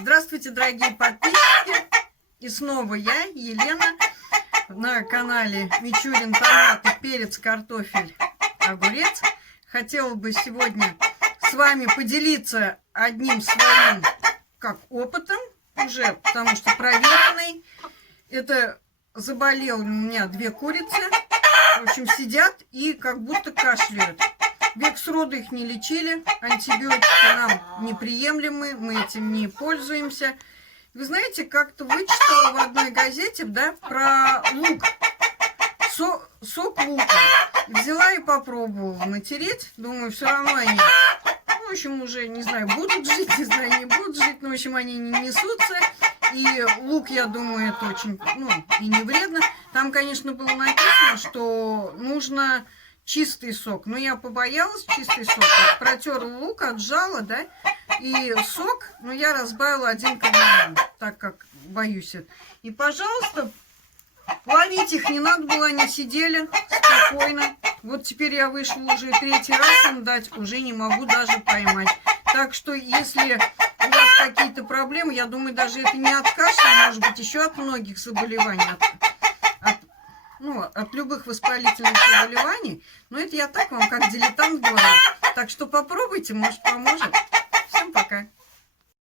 Здравствуйте, дорогие подписчики! И снова я, Елена, на канале Мичурин томаты, перец, картофель, огурец. Хотела бы сегодня с вами поделиться одним своим опытом, уже потому что проверенный. Это заболел у меня 2 курицы. В общем, сидят и как будто кашляют. Век сроду их не лечили, антибиотики нам неприемлемы, мы этим не пользуемся. Вы знаете, как-то вычитала в одной газете, да, про лук, сок лука. Взяла и попробовала натереть, думаю, все равно они, в общем, уже, не знаю, будут жить, не знаю, не будут жить, но, в общем, они не несутся. И лук, я думаю, это очень, и не вредно. Там, конечно, было написано, что нужно чистый сок. Но я побоялась чистый сок. Протерла лук, отжала, да, и сок, я разбавила 1 килограмм, так как боюсь это. И, пожалуйста, ловить их не надо было, они сидели спокойно. Вот теперь я вышла уже 3-й раз им дать, уже не могу даже поймать. Так что, если у вас какие-то проблемы, я думаю, даже это не от кашля, может быть, еще от многих заболеваний, от любых воспалительных заболеваний. Но это я так вам, как дилетант, говорю. Так что попробуйте, может, поможет. Всем пока.